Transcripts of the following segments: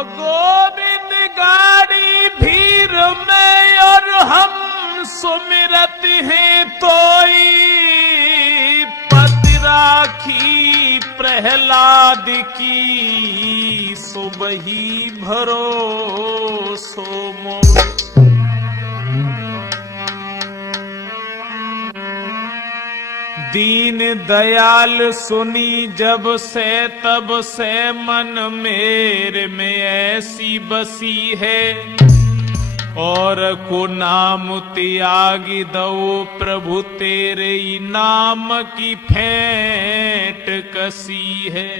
गोविंद गाड़ी भीड़ में और हम सुमिरत हैं तोई, पति राखी प्रहलाद की सुबही भरोसो मोर। दीन दयाल सुनी जब से तब से मन मेरे में ऐसी बसी है, और को नाम त्यागी दो प्रभु तेरे नाम की फेंट कसी है।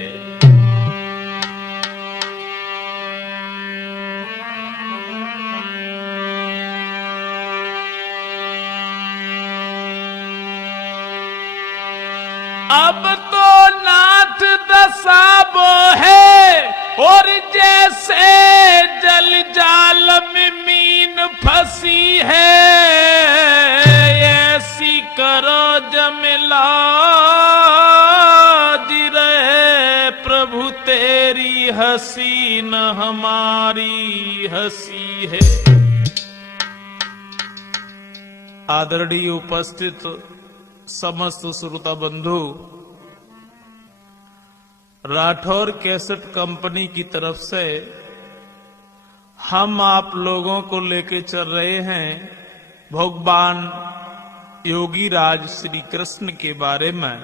अब तो नाथ दशा वो है, और जैसे जल जाल में मीन फंसी है, ऐसी करो जमिला जी रहे प्रभु तेरी हंसी न हमारी हंसी है। आदरणीय उपस्थित समस्त श्रोता बंधु, राठौर कैसेट कंपनी की तरफ से हम आप लोगों को लेके चल रहे हैं भगवान योगी राज श्री कृष्ण के बारे में।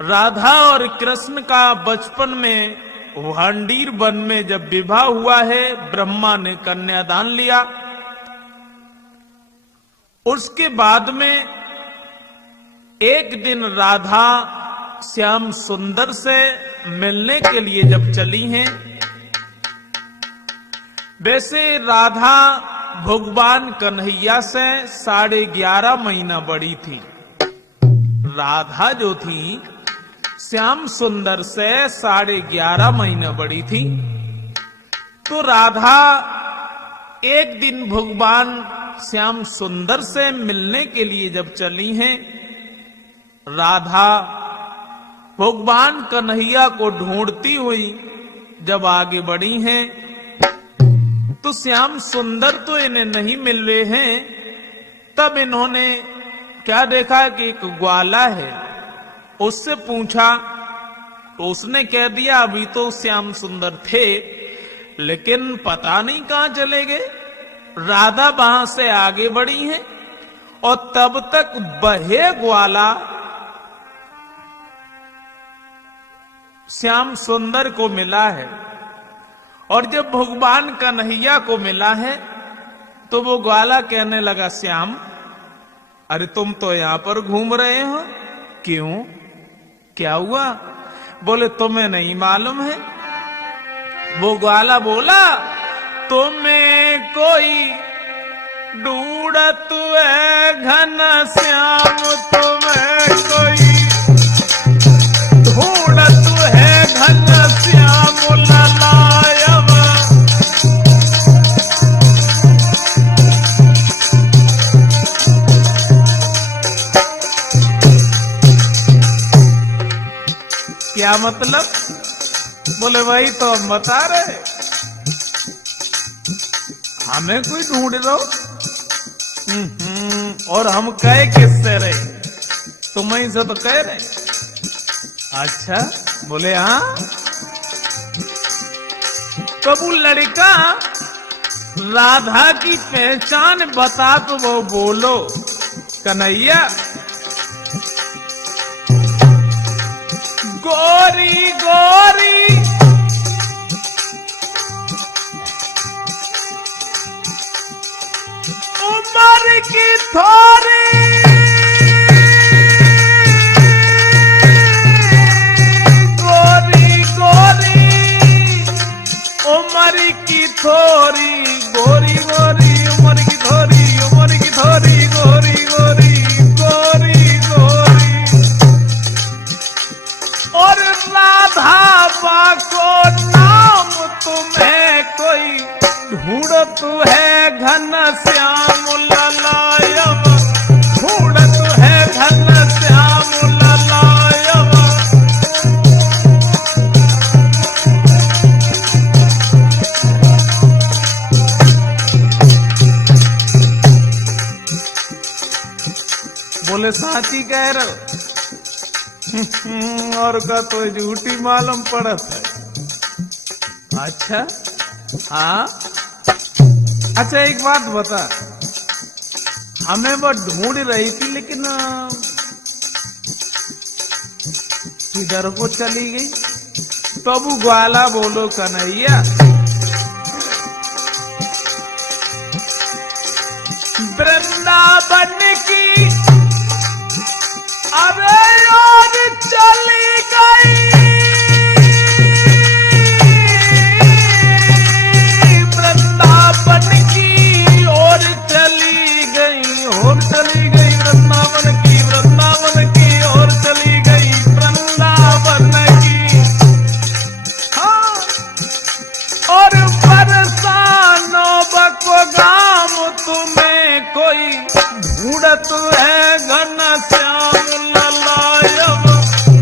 राधा और कृष्ण का बचपन में भांडीर वन में जब विवाह हुआ है, ब्रह्मा ने कन्यादान लिया। उसके बाद में एक दिन राधा श्याम सुंदर से मिलने के लिए जब चली हैं, वैसे राधा भगवान कन्हैया से 11.5 महीना बड़ी थी। राधा जो थी श्याम सुंदर से 11.5 महीना बड़ी थी। तो राधा एक दिन भगवान श्याम सुंदर से मिलने के लिए जब चली हैं, राधा भगवान कन्हैया को ढूंढती हुई जब आगे बढ़ी हैं, तो श्याम सुंदर तो इन्हें नहीं मिल रहे हैं। तब इन्होंने क्या देखा कि एक ग्वाला है, उससे पूछा तो उसने कह दिया अभी तो श्याम सुंदर थे, लेकिन पता नहीं कहां चले गए। राधा वहां से आगे बढ़ी है, और तब तक बहे ग्वाला श्याम सुंदर को मिला है। और जब भगवान कन्हैया को मिला है, तो वो ग्वाला कहने लगा, श्याम अरे तुम तो यहां पर घूम रहे हो, क्यों, क्या हुआ? बोले तुम्हें नहीं मालूम है। वो ग्वाला बोला, तुम्हें कोई ढूंढत है घन श्याम, तुम्हें कोई ढूंढत है घन श्याम ललायम। क्या मतलब? बोले वही तो हम बता रहे, हमें कोई ढूंढ रहो। और हम कहे किससे रहे? तुम्हें से तो कह रहे। अच्छा, बोले हाँ। कबू लड़का राधा की पहचान बता तो वो बोलो। कन्हैया गोरी गोरी उम्र की थोड़ी गोरी गोरी उम्र की थोड़ी गोरी गोरी उम्र की थोड़ी उम्र की थोड़ी गोरी गोरी गोरी गोरी। और राधा बा को नाम तुम्हें कोई ढूंढत है घन श्याम ललायम, ढूंढत है घन श्याम ललायम। बोले साची कह रहे हो। और का तो झूठी मालूम पड़त है। अच्छा हाँ, अच्छा एक बात बता, हमें वो ढूंढ रही थी लेकिन किधर को चली गई। प्रभु ग्वाला बोलो कन्हैया, वृंदावन की अरे और चली गई, वृंदावन की और चली गई, और चली गई वृंदावन की, वृंदावन की और चली गई वृंदावन की। हाँ, और बरसानो बको गाम तुम्हें कोई ढूंढत है घन श्याम ललायम,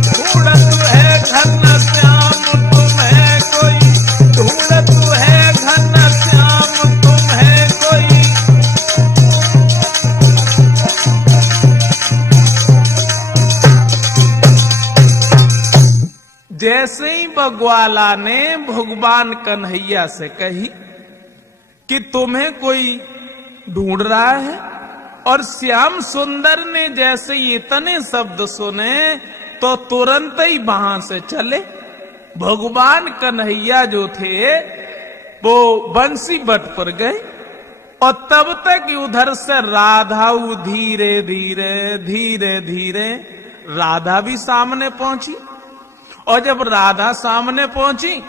ढूंढत है घन श्याम तुम्हें कोई, ढूंढत है घन श्याम तुम्हें कोई। जैसे ही बग्वाला ने भगवान कन्हैया से कही कि तुम्हें कोई ढूंढ रहा है, और श्याम सुंदर ने जैसे ही इतने शब्द सुने तो तुरंत ही वहां से चले। भगवान कन्हैया जो थे वो बंसी बट पर गए, और तब तक उधर से राधा धीरे धीरे धीरे धीरे राधा भी सामने पहुंची। और जब राधा सामने पहुंची,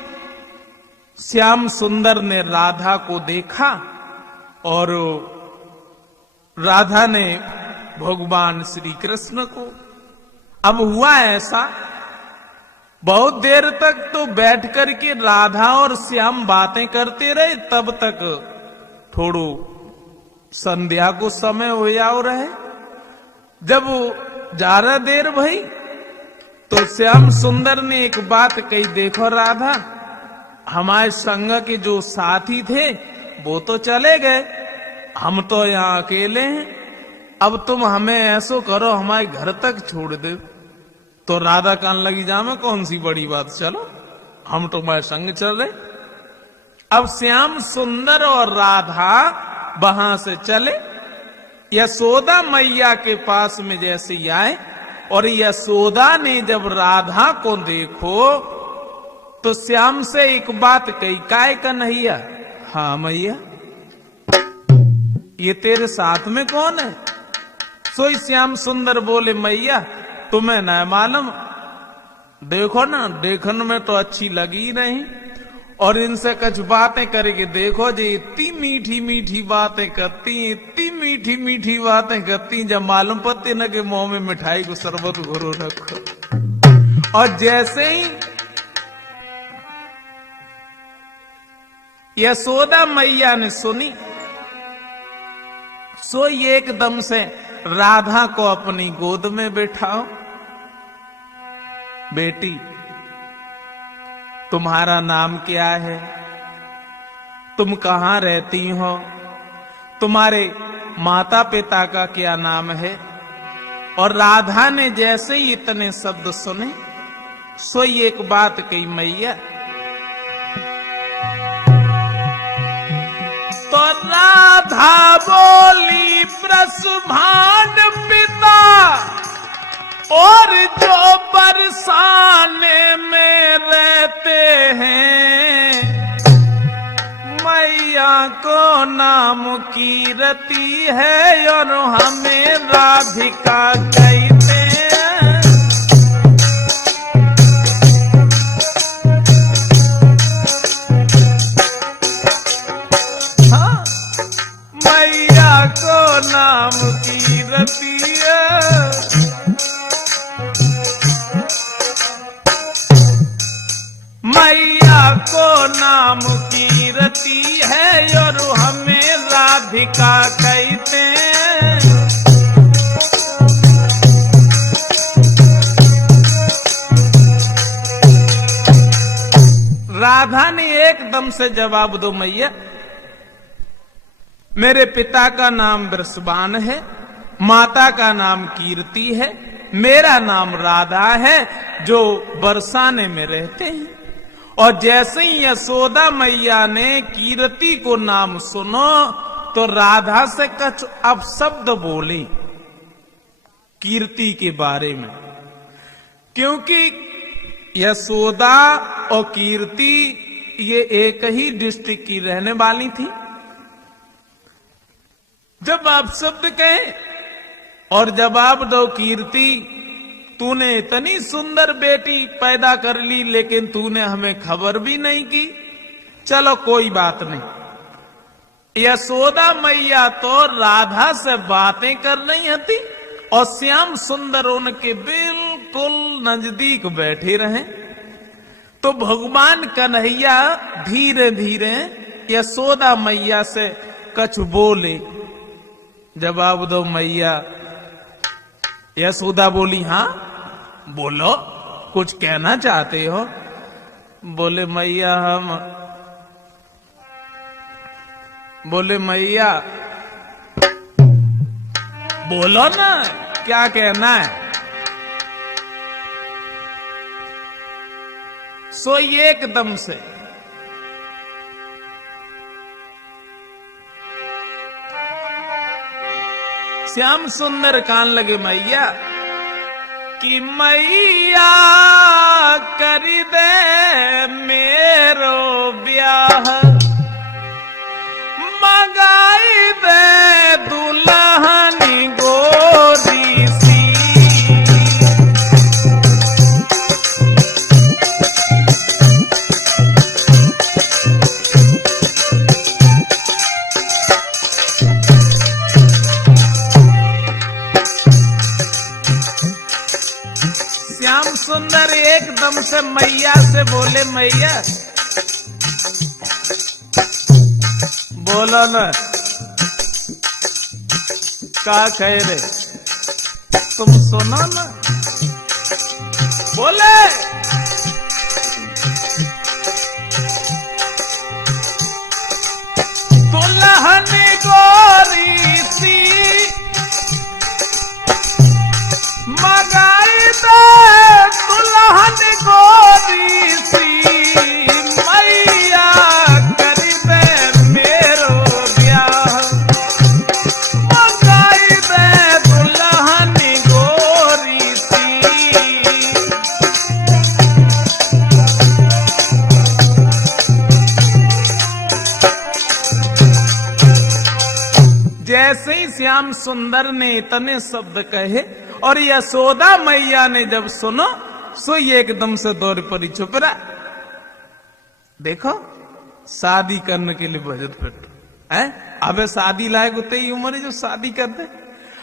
श्याम सुंदर ने राधा को देखा और राधा ने भगवान श्री कृष्ण को। अब हुआ ऐसा, बहुत देर तक तो बैठ करके राधा और श्याम बातें करते रहे, तब तक थोड़ो संध्या को समय हो जाओ रहे। जब ज्यादा देर भई तो श्याम सुंदर ने एक बात कही, देखो राधा, हमारे संग के जो साथी थे वो तो चले गए, हम तो यहाँ अकेले हैं, अब तुम हमें ऐसो करो हमारे घर तक छोड़ दे। तो राधा कान लगी, जा में कौन सी बड़ी बात, चलो हम तुम्हारे संग चल रहे। अब श्याम सुंदर और राधा वहां से चले, यशोदा मैया के पास में जैसे ही आए, और यशोदा ने जब राधा को देखो तो श्याम से एक बात कही, काय कन्हैया, हाँ मैया, ये तेरे साथ में कौन है? सोई श्याम सुंदर बोले, मैया तुम्हें न मालूम, देखो ना, देखने में तो अच्छी लगी नहीं, और इनसे कुछ बातें करेगी, देखो जी इतनी मीठी मीठी बातें करती, इतनी मीठी मीठी बातें करती, जब मालूम पड़ती न कि मुंह में मिठाई को शरबत घोरो रखो। और जैसे ही यशोदा मैया ने सुनी, सो एकदम से राधा को अपनी गोद में बैठाओ, बेटी तुम्हारा नाम क्या है, तुम कहां रहती हो, तुम्हारे माता पिता का क्या नाम है। और राधा ने जैसे ही इतने शब्द सुने, सो एक बात कही, मैया, तो राधा बोली, ब्रह्मांड पिता और जो बरसाने में रहते हैं, मैया को नाम की रति है और हमें राधिका कहते हैं। हाँ, मैया को नाम की रति है, मैया को नाम की रति है और हमें राधिका कहते हैं। राधा ने एकदम से जवाब दो, मैया मेरे पिता का नाम वृषभान है माता का नाम कीर्ति है, मेरा नाम राधा है, जो बरसाने में रहते हैं। और जैसे ही यशोदा मैया ने कीर्ति को नाम सुनो तो राधा से कुछ अपशब्द बोले कीर्ति के बारे में, क्योंकि यशोदा और कीर्ति ये एक ही डिस्ट्रिक्ट की रहने वाली थी। जब आप शब्द कहे और जवाब दो, कीर्ति तूने इतनी सुंदर बेटी पैदा कर ली लेकिन तूने हमें खबर भी नहीं की, चलो कोई बात नहीं। यशोदा मैया तो राधा से बातें कर रही थी और श्याम सुंदर उनके बिल्कुल नजदीक बैठे रहे। तो भगवान कन्हैया धीरे धीरे यशोदा मैया से कुछ बोले। जवाब दो मैया। यशोदा बोली, हाँ बोलो, कुछ कहना चाहते हो? बोले मैया बोलो ना, क्या कहना है? सो एकदम से श्याम सुंदर कान लगे मैया कि मैया कर दे मेरो ब्याह, मगाई दे दुल्हनी गोरी सी। श्याम सुंदर एकदम से मैया से बोले, मैया बोलो ना, क्या कह रहे, तुम सुनो ना। बोले दुल्हन गोरी सी, मगाई दे दुल्हन गोरी सी, मैया कर दे मेरो ब्याह, मगाई दे दुल्हन गोरी सी। जैसे ही श्याम सुंदर ने इतने शब्द कहे और यशोदा मैया ने जब सुनो सो ये एकदम से दौड़ पर छुप रहा। देखो शादी करने के लिए बजट फिट है। अबे शादी लायक होते ही उम्र है जो शादी कर दे।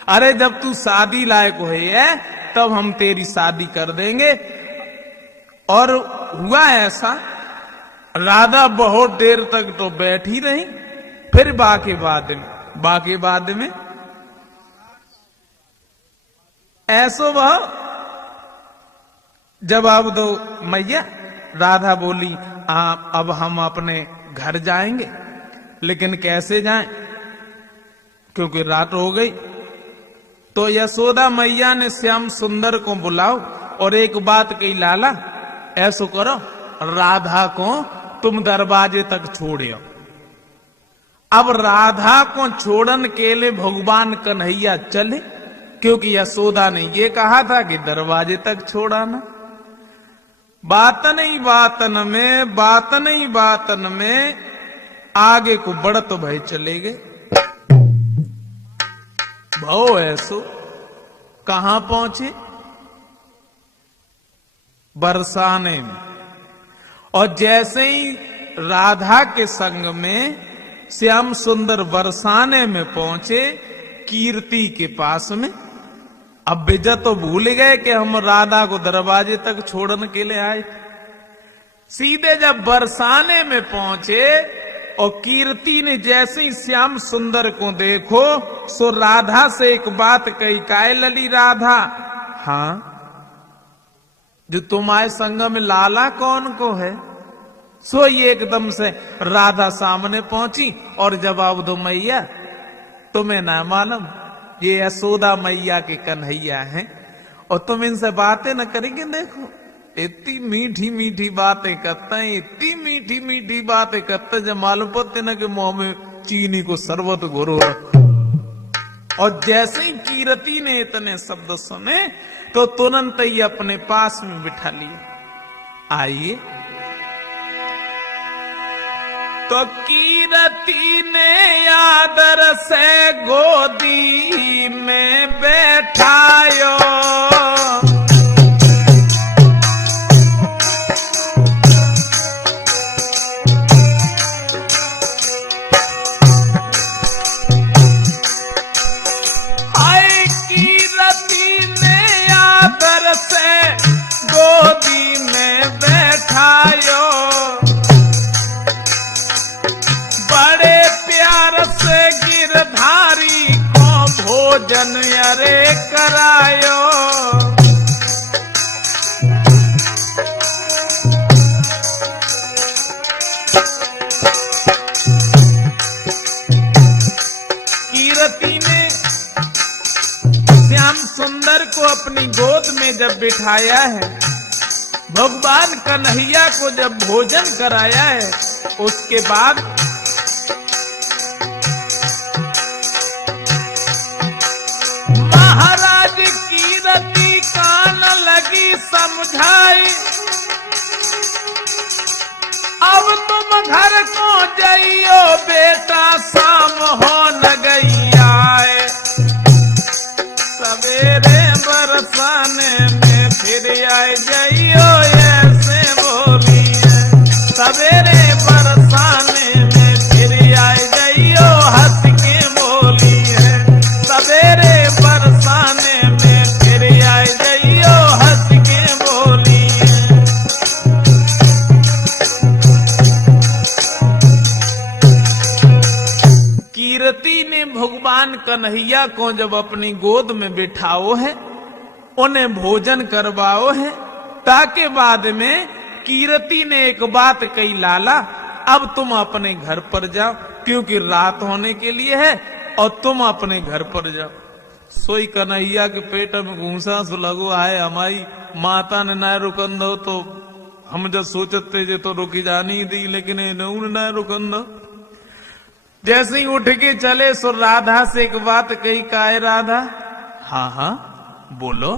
अरे जब तू शादी लायक है तब हम तेरी शादी कर देंगे। और हुआ ऐसा, राधा बहुत देर तक तो बैठी रही, फिर बाकी बाद में ऐसो वह जवाब दो मैया। राधा बोली, अब हम अपने घर जाएंगे, लेकिन कैसे जाएं, क्योंकि रात हो गई। तो यशोदा मैया ने श्याम सुंदर को बुलाओ और एक बात कही, लाला ऐसो करो, राधा को तुम दरवाजे तक छोड़ो। अब राधा को छोड़न के लिए भगवान कन्हैया चले, क्योंकि यशोदा ने ये कहा था कि दरवाजे तक छोड़ाना। बात नहीं बातन में आगे को बढ़त भय चले गए। भो ऐसो कहां पहुंचे? बरसाने में। और जैसे ही राधा के संग में श्याम सुंदर बरसाने में पहुंचे, कीर्ति के पास में। अब बेजा तो भूल गए कि हम राधा को दरवाजे तक छोड़ने के लिए आए थे। सीधे जब बरसाने में पहुंचे और कीर्ति ने जैसे ही श्याम सुंदर को देखो सो राधा से एक बात कही, काय लली राधा, हाँ जो तुम्हारे संग में लाला कौन को है? सो ये एकदम से राधा सामने पहुंची और जवाब दो मैया, तुम्हें ना मालूम ये यशोदा मैया के कन्हैया हैं और तुम इनसे बातें न करेंगे। देखो इतनी मीठी मीठी बातें करते हैं, इतनी मीठी मीठी बातें करते हैं, जब मालूम पड़ते न कि मुंह में चीनी को शरबत घोरो रखो। और जैसे ही कीरति ने इतने शब्द सुने तो तुरंत ही अपने पास में बिठा लिया। आइए, तो कीरति ने आदर से गोदी में बैठायो, हाय कीरति ने आदर से गोदी में बैठायो, बड़े प्यार से गिरधारी को भोजन अरे करायो। कीरति ने श्याम सुंदर को अपनी गोद में जब बिठाया है, भगवान कन्हैया को जब भोजन कराया है, उसके बाद महाराज कीरति कान लगी समझाई, अब तुम घर को जाइयो बेटा, शाम हो न गई आए, सवेरे बरसाने में फिर आए जाइयो, ऐसे बोली है, सवेरे बरसाने में फिर आए जाइयो, हंस के बोली है, सवेरे बरसाने में फिर आए जाइयो, हंस के बोली है। कीरति ने भगवान कन्हैया को जब अपनी गोद में बिठाओ है, उन्हें भोजन करवाओ है, ताके बाद में कीरति ने एक बात कही, लाला अब तुम अपने घर पर जाओ, क्योंकि रात होने के लिए है और तुम अपने घर पर जाओ। सोई कन्हैया के पेट में घूसा सुलगो आए, हमारी माता ने ना रुकन दो, तो हम जब सोचते जे तो रुकी जानी दी, लेकिन ना रुकन दो। जैसे ही उठ के चले सो राधा से एक बात कही, काहे राधा? हाँ हाँ बोलो।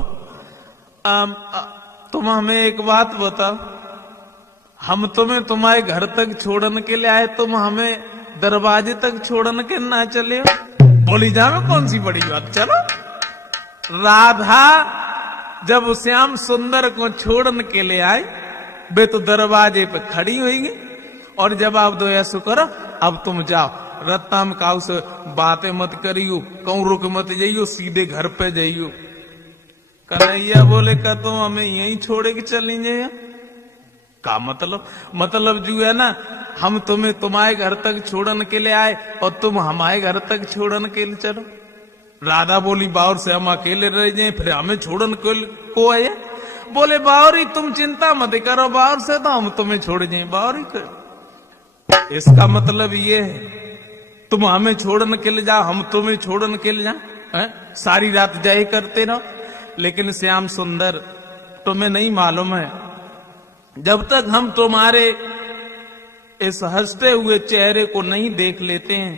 तुम हमें एक बात बताओ, हम तुम्हें तुम्हारे घर तक छोड़ने के लिए आए, तुम हमें दरवाजे तक छोड़ने के ना चले हो? बोली जाओ कौन सी बड़ी बात, चलो। राधा जब श्याम सुंदर को छोड़ने के लिए आए, वे तो दरवाजे पे खड़ी हुई, और जब आप दो ऐसा करो, अब तुम जाओ, रत्ता में काउ से बातें मत करियो, कहूं रुक मत जाइयो, सीधे घर पे जाइयो। कन्हैया बोले का तुम हमें यहीं छोड़े के चली जाए? का मतलब जो है ना, हम तुम्हें तुम्हारे घर तक छोड़ने के लिए आए और तुम हमारे घर तक छोड़ने के लिए चलो। राधा बोली बावर से हम अकेले रह जाए, फिर हमें छोड़ने को आए? बोले बावरी तुम चिंता मत करो, बावर से तो हम तुम्हें छोड़ जाए, बावरी कर। इसका मतलब ये है तुम हमें छोड़ने के लिए जाओ, हम तुम्हें छोड़ने के लिए जाओ, सारी रात जाए करते रहो। लेकिन श्याम सुंदर तुम्हें नहीं मालूम है, जब तक हम तुम्हारे इस हंसते हुए चेहरे को नहीं देख लेते हैं,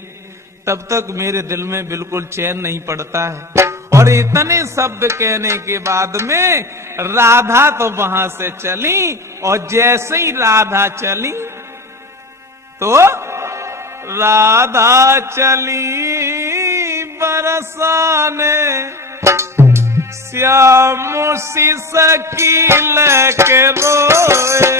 तब तक मेरे दिल में बिल्कुल चैन नहीं पड़ता है। और इतने शब्द कहने के बाद में राधा तो वहां से चली, और जैसे ही राधा चली तो राधा चली बरसाने, श्याम सकील के रोए,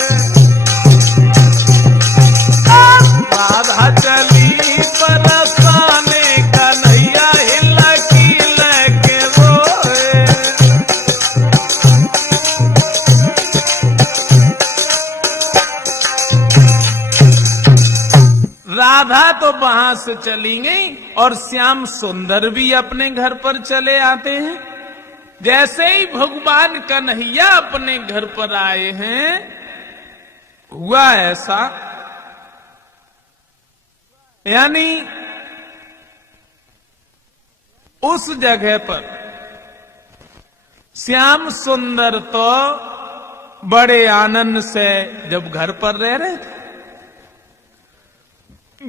राधा चली बरसाने, कन्हैया हिलकील के रोए। राधा तो वहां से चली गई और श्याम सुंदर भी अपने घर पर चले आते हैं। जैसे ही भगवान कन्हैया अपने घर पर आए हैं, हुआ ऐसा, यानी उस जगह पर श्याम सुंदर तो बड़े आनंद से जब घर पर रह रहे थे,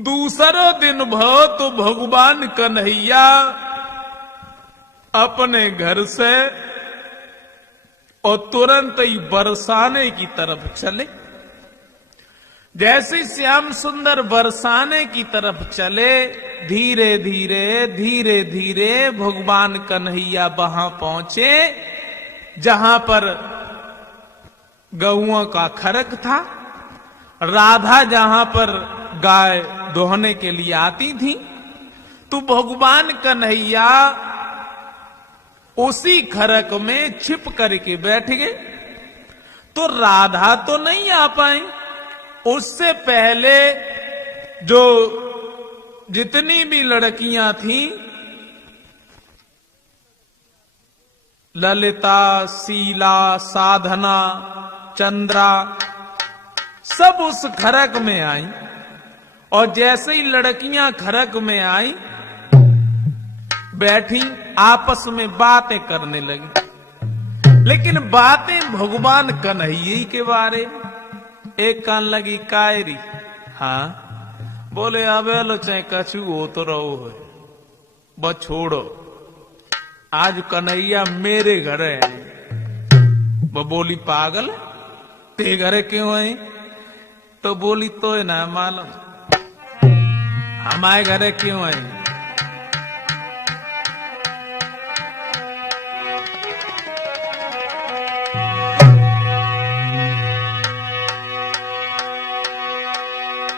दूसरा दिन भो तो भगवान कन्हैया अपने घर से और तुरंत ही बरसाने की तरफ चले। जैसे श्याम सुंदर बरसाने की तरफ चले, धीरे धीरे भगवान कन्हैया वहां पहुंचे जहां पर गौओं का खरक था। राधा जहां पर गाय दोहने के लिए आती थी, तो भगवान कन्हैया उसी खरक में छिप करके बैठ गए। तो राधा तो नहीं आ पाई। उससे पहले जो जितनी भी लड़कियां थीं, ललिता, शीला, साधना, चंद्रा, सब उस खरक में आई। और जैसे ही लड़कियां खरक में आई, बैठी, आपस में बातें करने लगी। लेकिन बातें भगवान कन्हैया के बारे में। एक कान लगी कायरी, हाँ बोले अबे लो चाहे कछु हो तो रहो है, बस छोड़ो, आज कन्हैया मेरे घर है। वो बोली पागल है, ते घरे क्यों है? तो बोली तो है ना मालूम, हमारे घरे क्यों है?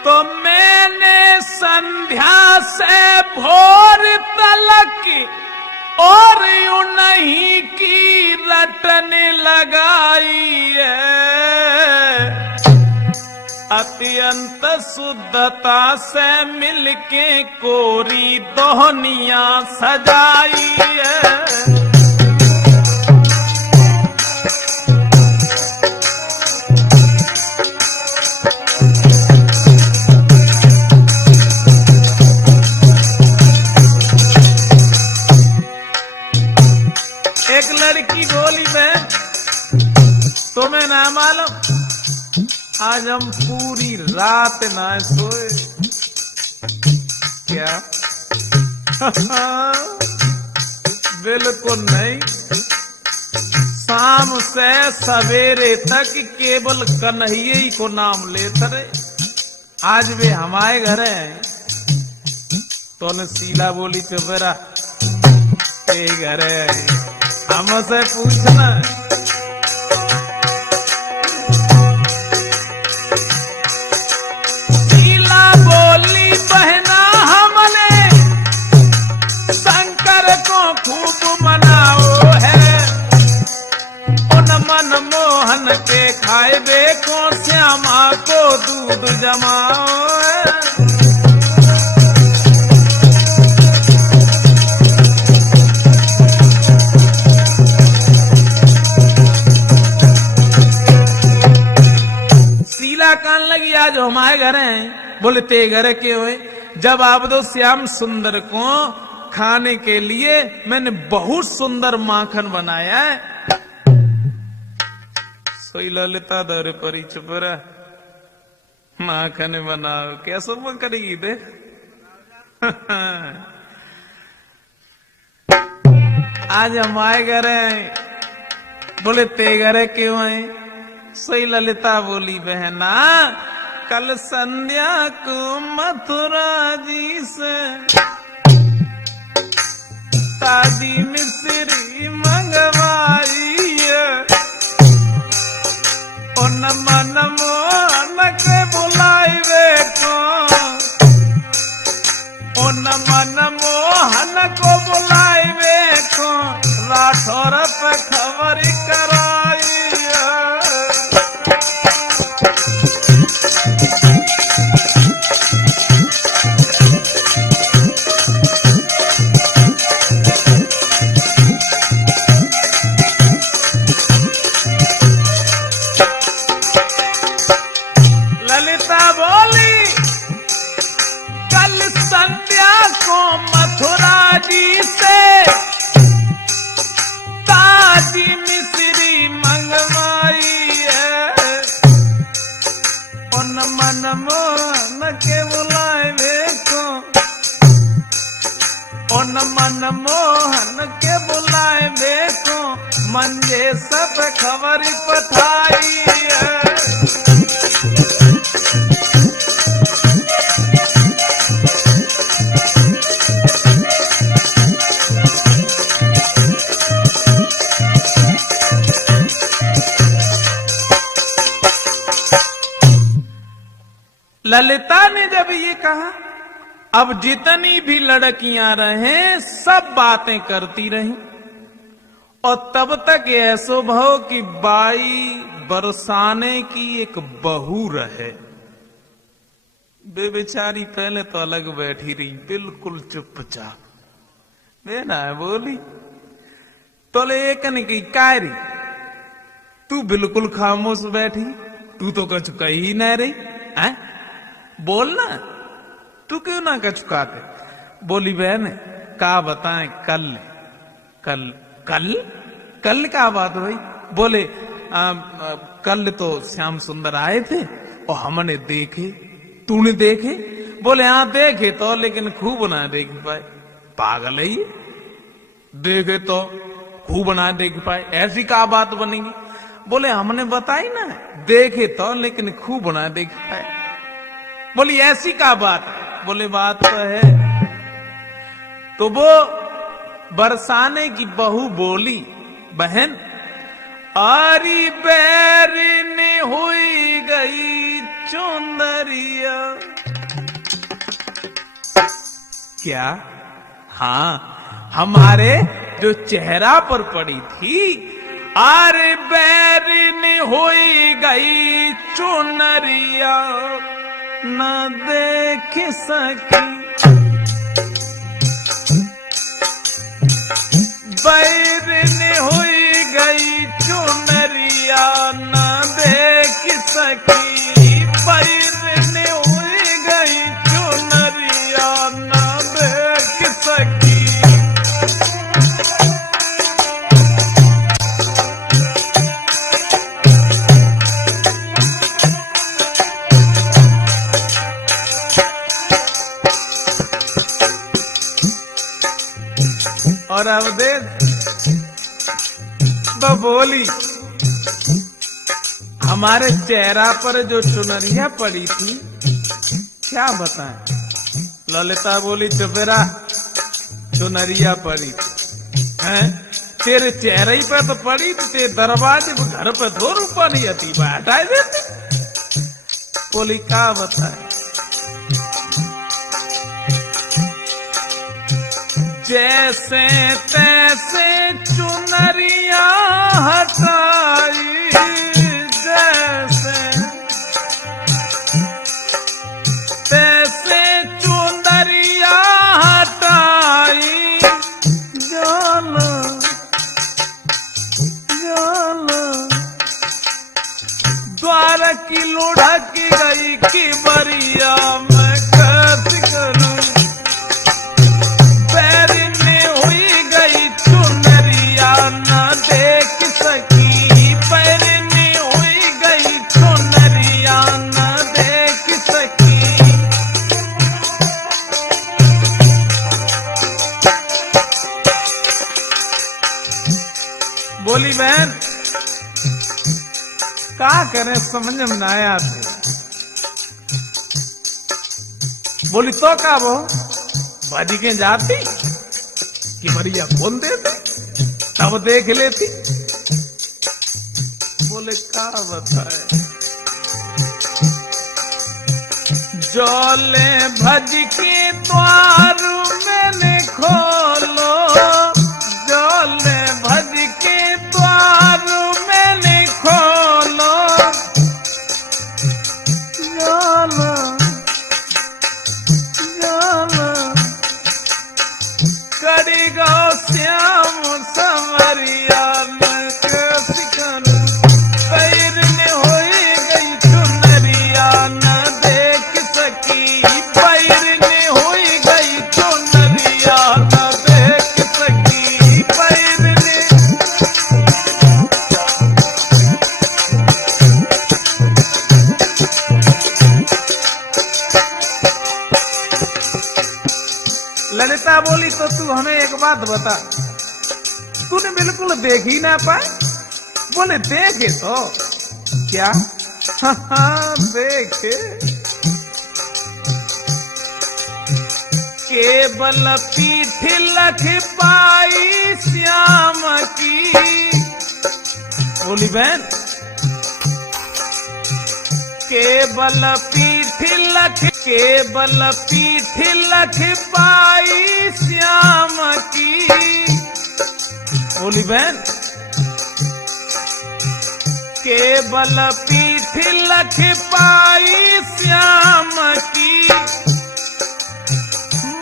तो मैंने संध्या से भोर तलक और यूं नहीं की रटने लगाई है, अत्यंत शुद्धता से मिलके कोरी दोहनिया सजाई है। एक लड़की बोली, मैं तुम्हें ना मालूम, आज हम पूरी रात ना सोए। क्या? बिल्कुल नहीं, शाम से सवेरे तक केवल कन्हैया ही को नाम लेते रहे। आज वे हमारे घर हैं। तो ने शीला बोली, चुपेरा घर है, हमसे पूछना। शीला बोली, बहना हमने शंकर को खूब मनाओ है, उन मन मोहन के खाए को श्यामा को दूध जमाओ है। कान लगी, आज हमारे घर हैं। बोले ते घर के हुए? जब आप दो श्याम सुंदर को खाने के लिए मैंने बहुत सुंदर माखन बनाया है। सोई ललिता दौरे परी, चुप रहा, माखन बनाओ, कैसे मन करेगी दे। आज हमारे घर हैं। बोले ते घर क्यों है? सोई ललिता बोली, बहना कल संध्या को मथुरा जी से ताजी मिश्री मंगवाई है, उन मन मोहन के बुलाई को, उन मन मोहन को बुलाई को, राठौर पे खबर कराई है। मनमोहन के बुलाए देखो, उन मनमोहन के बुलाए देखो, मंजे सब खबर पठाई है। ललिता ने जब ये कहा, अब जितनी भी लड़कियां रहे सब बातें करती रही, और तब तक ऐसो भव कि बाई बरसाने की एक बहू रहे। बेचारी पहले तो अलग बैठी रही, बिल्कुल चुपचाप। ना बोली तो एक ने कही, कायरी तू बिल्कुल खामोश बैठी, तू तो कुछ कही ना रही है, बोलना तू क्यों ना कछ खाते। बोली बहन का बताएं, कल कल कल कल का बात भाई। बोले कल तो श्याम सुंदर आए थे और हमने देखे, तूने देखे। बोले हाँ देखे तो, लेकिन खूब ना देख पाए। पागल है ये, देखे तो खूब ना देख पाए, ऐसी क्या बात बनेगी। बोले हमने बताई ना, देखे तो लेकिन खूब ना देख पाए। बोली ऐसी क्या बात है। बोले बात तो है। तो वो बरसाने की बहू बोली, बहन आरी बैरी ने हुई गई चुंदरिया। क्या? हाँ, हमारे जो चेहरा पर पड़ी थी, आरे बैरी ने हुई गई चुनरिया, न देख सकी बैर ने हुई गई चुनरिया, न देख सकी बैर ने हुई गई चुनरिया, न देख सकी। और अब देख बोली, हमारे चेहरा पर जो चुनरिया पड़ी थी, क्या बताएं। ललिता बोली चुपेरा, चुनरिया पड़ी थी हैं, तेरे चेहरे ही पे तो पड़ी थी, तेरे दरवाजे पे घर पे 2 रुपया नहीं आती, हटाए देती। बोली क्या बताएं। जैसे तैसे चुनरिया हटाई, जैसे तैसे चुनरिया हटाई, जान जान द्वार की लुढ़क गई कि बरिया, मैं कैसे करूं। बोली बहन क्या करें, समझ में ना आया थे। बोली तो क्या वो भाजी के जाती कि बढ़िया खोल देते, तब देख लेती। बोले क्या बताए। जोले भज के द्वार मैंने खोलो, जोले भज के द्वार मैंने खोलो, जाना जाना करी गो श्याम समरिया, मैं कैसे करूं। पैर ने होई गई चुनरिया, न देख सकी, पैर ने होई गई चुनरिया, न राधा बोली तो तू हमें एक बात बता, तूने बिल्कुल देख ही ना पाए? बोले देखे तो क्या? हाँ देखे, केवल पीठ लख पाई श्याम की। बोली बहन, केवल पीठ लख पाई श्याम की। बोली बहन, केवल पीठ लख पाई श्याम की।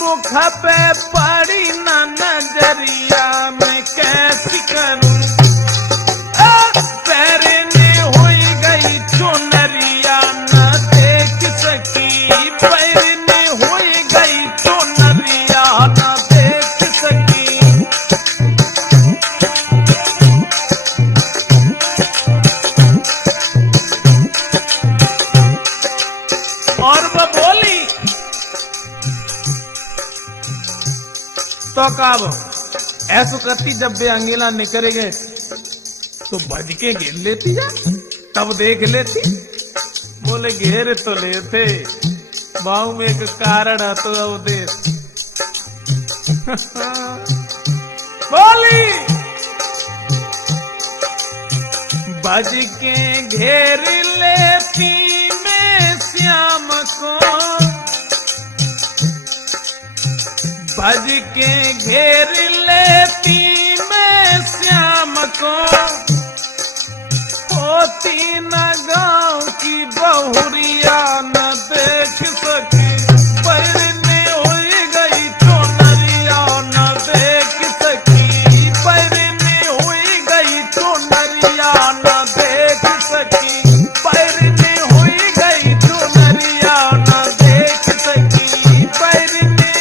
मुख पे पड़ी न नजरिया में कैसी करूं, पैरे ने हुई गई चुनरिया न देख सकी, पैरे ने हुई गई चुनरिया न देख सकी। और वो बोली तो कब ऐसो करती, जब वे अंगेला निकल गए तो भज के घेर लेती जा, तब देख लेती। बोले घेर तो लेते, बाहू में एक कारण है तो अब दे। बोली भज के घेर लेती मैं श्याम को, भज के घेर लेती मैं श्याम को। होती न गाँव की बहुरिया न देख सकी, पैरने हुई गई चुनरिया न देख सकी, पैरने हुई गई चुनरिया न देख सकी, पैरने हुई गई चुनरिया न देख सकी, पैरने।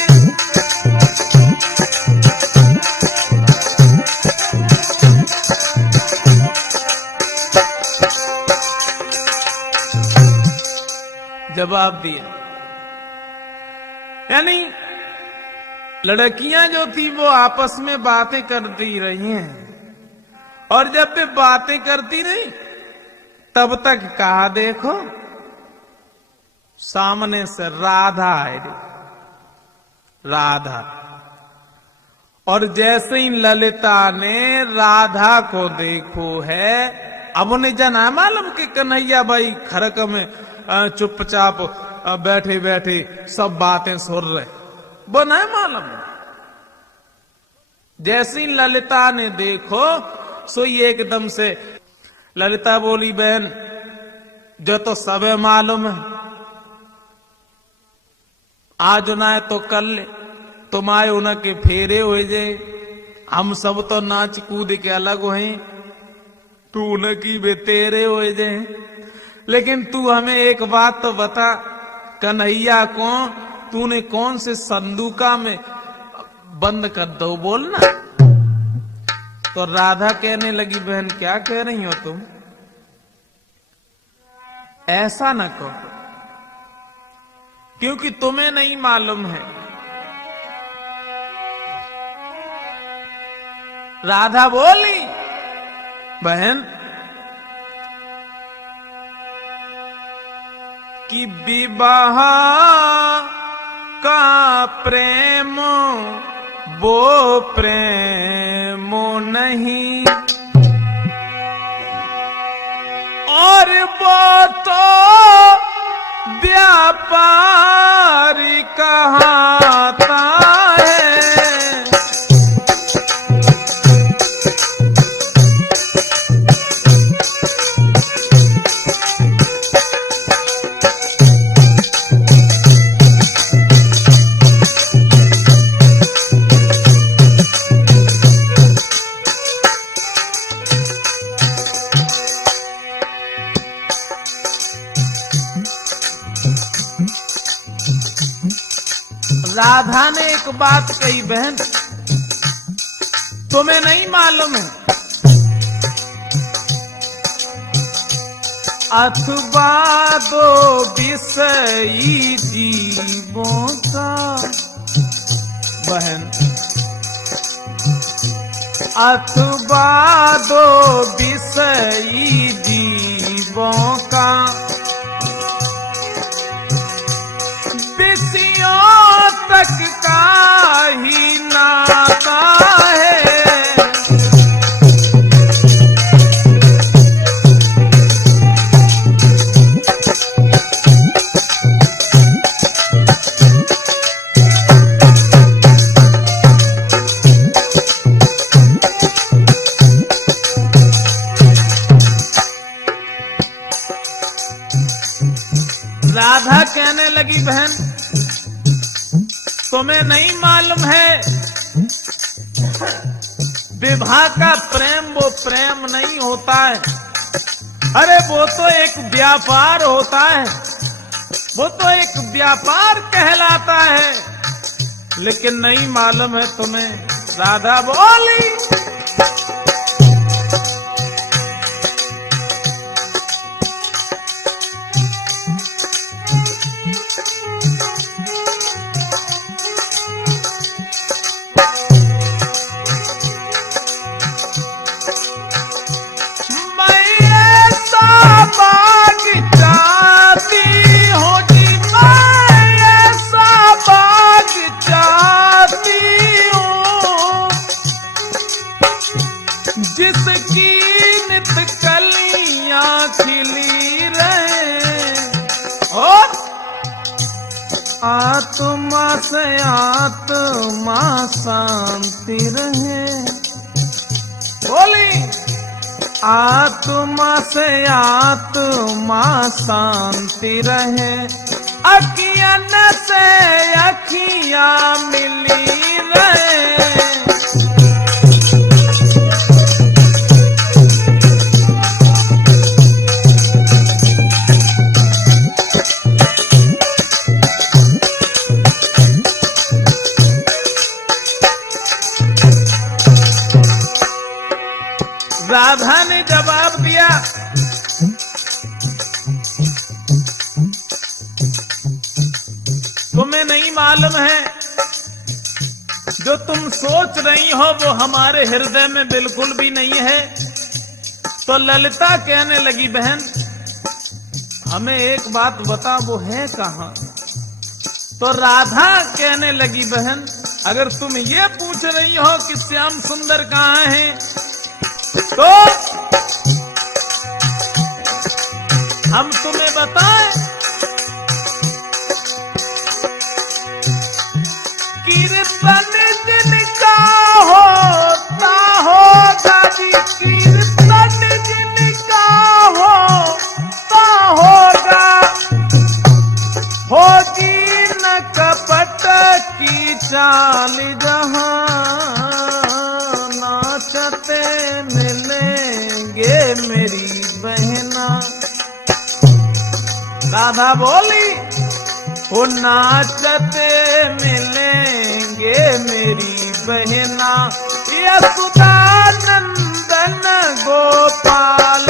जवाब दिया, यानी लड़कियां जो थी वो आपस में बातें करती रही हैं, और जब वे बातें करती रही तब तक कहा देखो सामने से राधा आई, राधा। और जैसे ही ललिता ने राधा को देखो है, अब उन्हें जना मालूम कि कन्हैया भाई खरक में चुपचाप बैठे बैठे सब बातें सुन रहे, वो नहीं मालूम। जैसी ललिता ने देखो सो ये एकदम से ललिता बोली बहन जो तो सब मालूम है, आज ना तो कल तुम आए उनके फेरे हो जाए, हम सब तो नाच कूद के अलग हुए, तू उनकी बे तेरे हो जाए। लेकिन तू हमें एक बात तो बता, कन्हैया को तूने कौन से संदूका में बंद कर दो, बोलना। तो राधा कहने लगी बहन क्या कह रही हो तुम, ऐसा न कहो क्योंकि तुम्हें नहीं मालूम है। राधा बोली बहन कि विवाह का प्रेम वो प्रेम नहीं, और वो तो व्यापारी कहता है। राधा ने एक बात कही बहन तुम्हें नहीं मालूम है, अथवा दो विषयी जीवों का बहन अथवा दो विषयी जीवों का विषयों तक का ही नाता है। राधा कहने लगी बहन तुम्हें नहीं मालूम है विवाह का प्रेम वो प्रेम नहीं होता है। अरे वो तो एक व्यापार होता है, वो तो एक व्यापार कहलाता है। लेकिन नहीं मालूम है तुम्हें। राधा बोली जिसकी नित कलियां खिली रहे और आत्मा से आत्मा शांति रहे। बोली आत्मा से आत्मा शांति रहे। अखियन से अखियां मिली रहे। राधा ने जवाब दिया तुम्हें नहीं मालूम है जो तुम सोच रही हो वो हमारे हृदय में बिल्कुल भी नहीं है। तो ललिता कहने लगी बहन हमें एक बात बता वो है कहां। तो राधा कहने लगी बहन अगर तुम ये पूछ रही हो कि श्याम सुंदर कहां है तो हम तुम्हें बताएं कीर्तन जिनका होता होगा जी कीर्तन जिनका होता होगा होगी न कपट की चाल जहां नाचते मिलेंगे मेरी बहना। राधा बोली वो नाचते मिलेंगे मेरी बहना। यशोदा नंदन गोपाल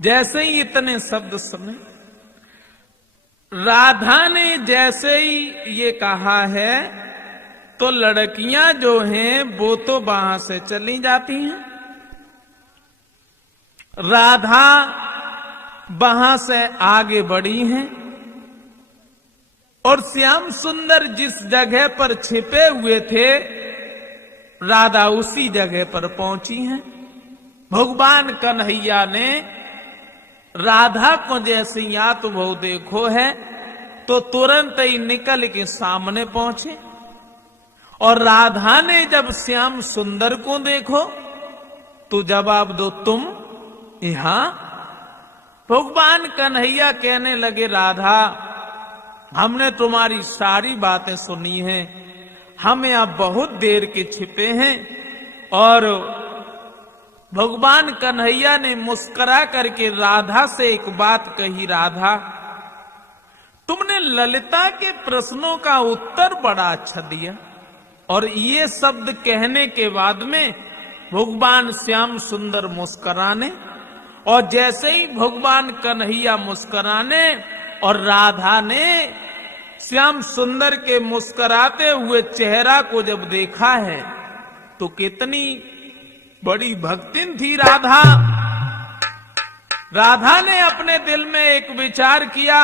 जैसे ही इतने शब्द सुने राधा ने जैसे ही ये कहा है तो लड़कियां जो हैं वो तो वहां से चली जाती हैं। राधा वहां से आगे बढ़ी हैं और श्याम सुंदर जिस जगह पर छिपे हुए थे राधा उसी जगह पर पहुंची हैं। भगवान कन्हैया ने राधा को जैसे या तो वो देखो है तो तुरंत ही निकल के सामने पहुंचे और राधा ने जब श्याम सुंदर को देखो तो जवाब दो तुम यहां। भगवान कन्हैया कहने लगे राधा हमने तुम्हारी सारी बातें सुनी हैं, हम यहां बहुत देर के छिपे हैं। और भगवान कन्हैया ने मुस्कुरा करके राधा से एक बात कही राधा तुमने ललिता के प्रश्नों का उत्तर बड़ा अच्छा दिया, और ये शब्द कहने के बाद में भगवान श्याम सुंदर मुस्कुराने, और जैसे ही भगवान कन्हैया मुस्कुराने और राधा ने श्याम सुंदर के मुस्कुराते हुए चेहरा को जब देखा है तो कितनी बड़ी भक्तिन थी राधा। राधा ने अपने दिल में एक विचार किया,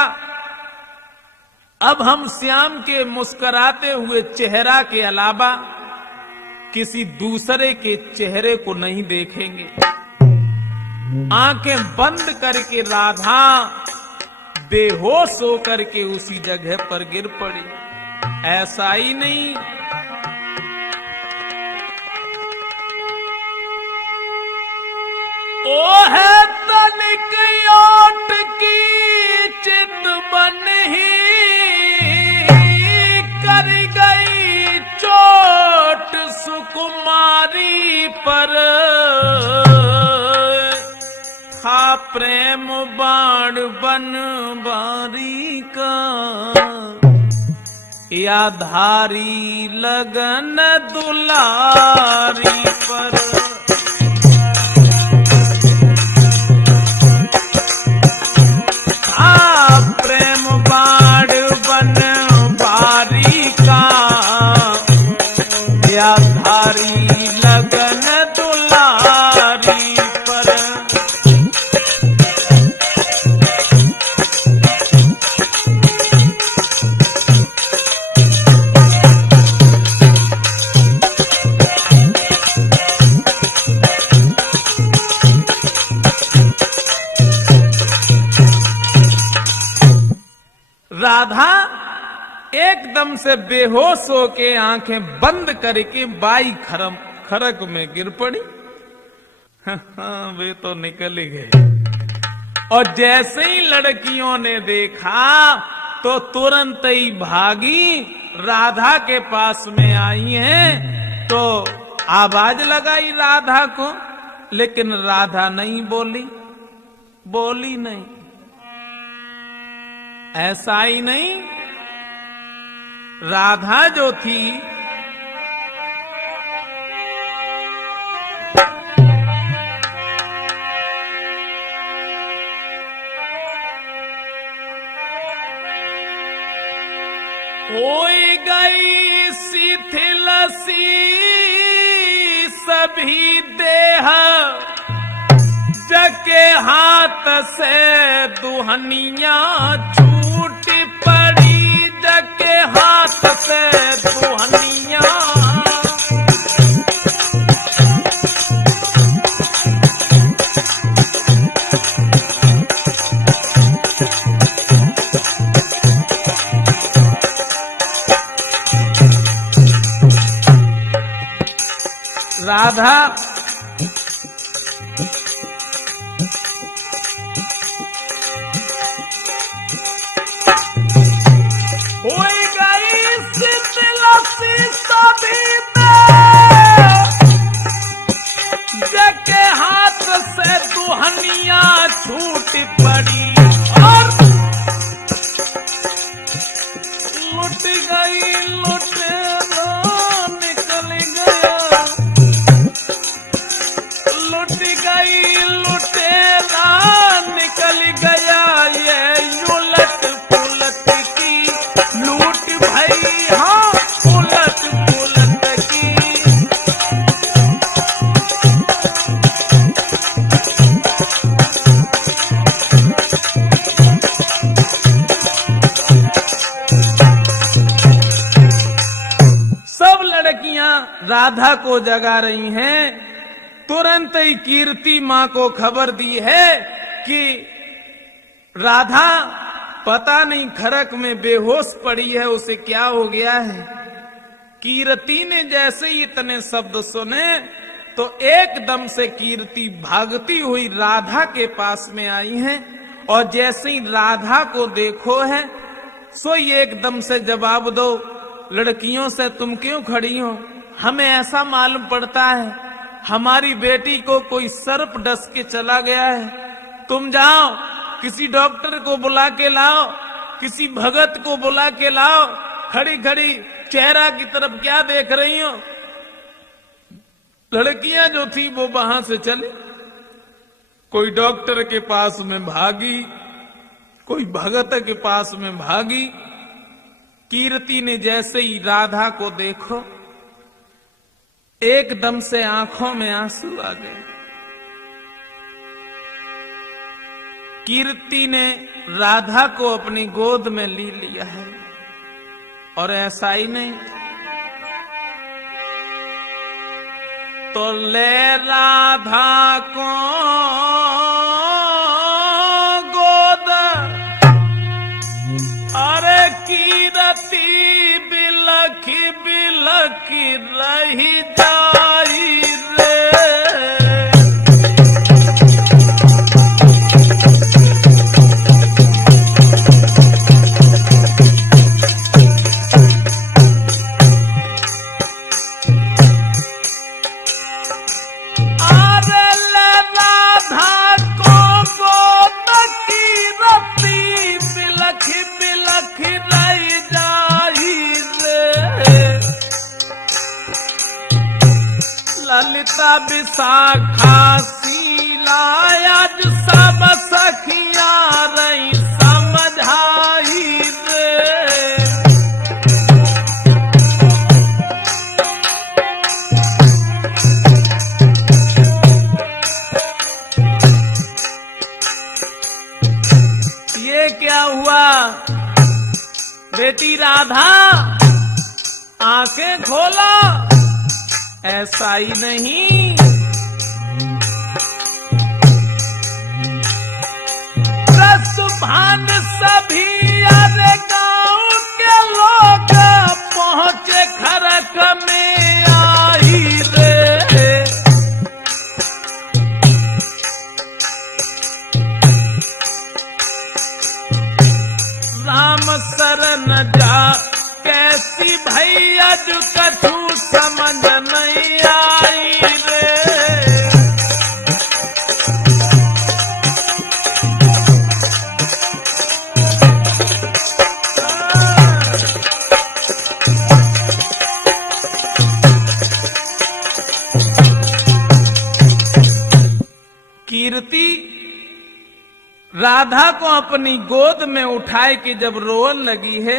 अब हम श्याम के मुस्कुराते हुए चेहरा के अलावा किसी दूसरे के चेहरे को नहीं देखेंगे। आंखें बंद करके राधा बेहोश होकर के उसी जगह पर गिर पड़ी। ऐसा ही नहीं, ओ है तनिक ओट की चित बन ही कर गई चोट सुकुमारी पर, था प्रेम बाण बन बारी का, या धारी लगन दुलारी पर। प्रेम बाण बन बारी का, या धारी लगन दुलारी पर। राधा एकदम से बेहोश होके आंखें बंद करके बाई खरक में गिर पड़ी। वे तो निकल ही गए, और जैसे ही लड़कियों ने देखा तो तुरंत ही भागी राधा के पास में आई हैं, तो आवाज लगाई राधा को, लेकिन राधा नहीं बोली नहीं। ऐसा ही नहीं, राधा जो थी होई गई शिथिल सी सभी देह, जके हाथ से दुहनिया छूट पड़ी, जके हाथ से दुहनिया। राधा होई गई शिथिल सी सभी देह, जके हाथ से दुहनिया छूट पड़ी, और लुट गई लुटेरा निकल गया, लुट गई लुटेरा निकल गया। ये उलट पुलट की लूट भई, हाँ उलट पुलट की। सब लड़कियां राधा को जगा रही हैं। तुरंत ही कीर्ति मां को खबर दी है कि राधा पता नहीं खरक में बेहोश पड़ी है, उसे क्या हो गया है। कीर्ति ने जैसे ही इतने शब्द सुने तो एकदम से कीर्ति भागती हुई राधा के पास में आई है, और जैसे ही राधा को देखो है सो ये एकदम से जवाब दो, लड़कियों से तुम क्यों खड़ी हो? हमें ऐसा मालूम पड़ता है हमारी बेटी को कोई सर्प डस के चला गया है, तुम जाओ किसी डॉक्टर को बुला के लाओ, किसी भगत को बुला के लाओ, खड़ी खड़ी चेहरा की तरफ क्या देख रही हो। लड़कियां जो थी वो वहां से चली, कोई डॉक्टर के पास में भागी, कोई भगत के पास में भागी। कीर्ति ने जैसे ही राधा को देखो, एकदम से आंखों में आंसू आ गए। कीर्ति ने राधा को अपनी गोद में ली लिया है। और ऐसा ही नहीं तो ले राधा को गोद, अरे कीर्ति बिलखी बिलखी रही जाई रे। ललिता विशाखा शीलायज सब सखिया रही समझाई रे। ये क्या हुआ बेटी राधा, आंखें खोलो। ऐसा ही नहीं, रसभान सभी अरे गांव के लोग पहुंचे खरक में आई रे। राम शरण जा कैसी भैया जो कछु समझ नहीं आई रे। कीर्ति राधा को अपनी गोद में उठाए कि जब रोन लगी है,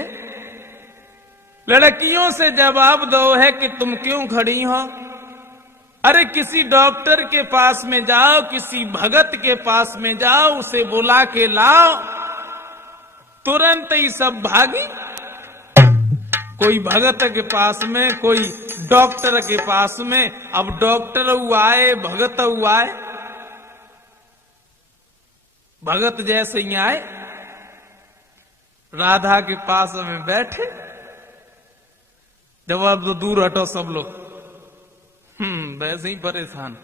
लड़कियों से जवाब दो है कि तुम क्यों खड़ी हो। अरे किसी डॉक्टर के पास में जाओ, किसी भगत के पास में जाओ, उसे बुला के लाओ। तुरंत ही सब भागी, कोई भगत के पास में, कोई डॉक्टर के पास में। अब डॉक्टर हुआ आए, भगत हुआ आए। भगत जैसे ही आए, राधा के पास में बैठे। जवाब तो दूर हटो सब लोग, वैसे ही परेशान।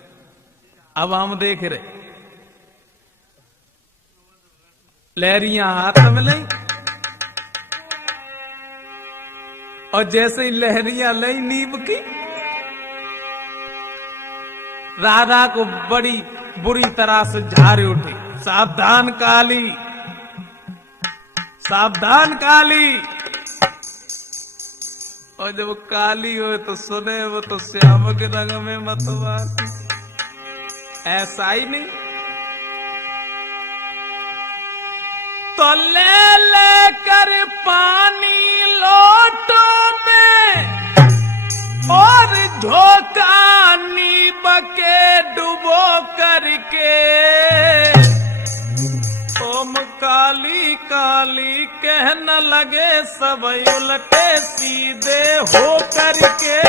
अब हम देख रहे, लहरियां हाथ में ली, और जैसे ही लहरियां ली नींब की, राधा को बड़ी बुरी तरह से झारे उठे। सावधान काली, सावधान काली। और जब काली हो तो सुने वो तो श्याम के रंग में मतवार। ऐसा ही नहीं तो ले लेकर पानी लोटों में और झोंका नींब के डुबो करके, ओम काली काली कहने लगे सब उलटे सीधे हो करके।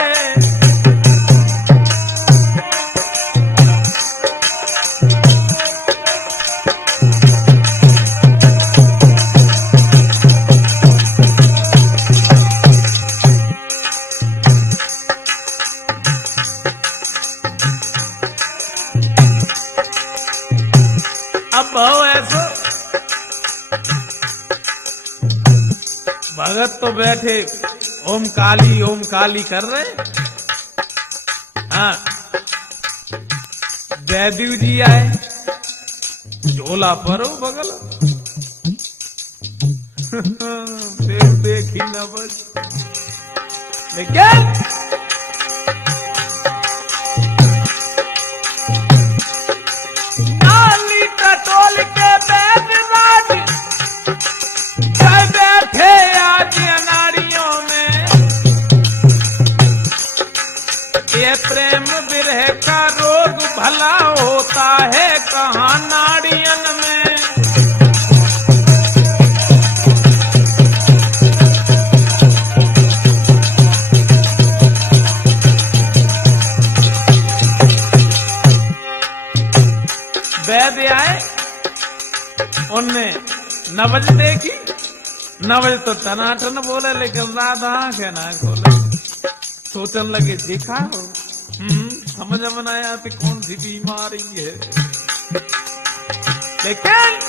अब हो ऐसा, भगत तो बैठे ओम काली कर रहे। हाँ, जयदेव जी आए, झोला पर हो बगल। फिर देखी नवज, लेकिन नाली टटोल के बैठराज जय बैठे आज अनाड़ियों में, ये प्रेम विरह का रोग भला होता है कहाँ नाड़ियन में। वैद्य आए, उनने नवज देखी, नवज तो टनाटन बोले लेकिन राधा आंखें ना खोले। सोचने लगे देखा हो, समझ में नहीं आती कौन सी बीमारी है। लेकिन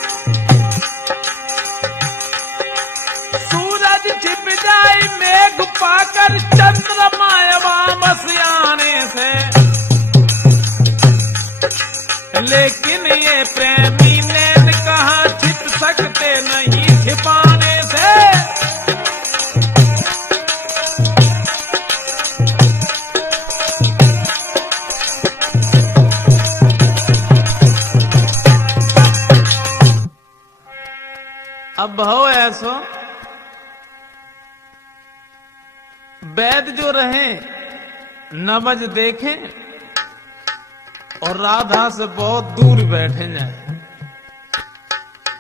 सूरज छिप जाए मेघ पाकर चंद्रमा वापस आने से, लेकिन ये प्रेमी नैन कहाँ छिप सकते नहीं छिपाने से। अब हो ऐसो वैद जो रहे नवज देखें और राधा से बहुत दूर बैठे जाए।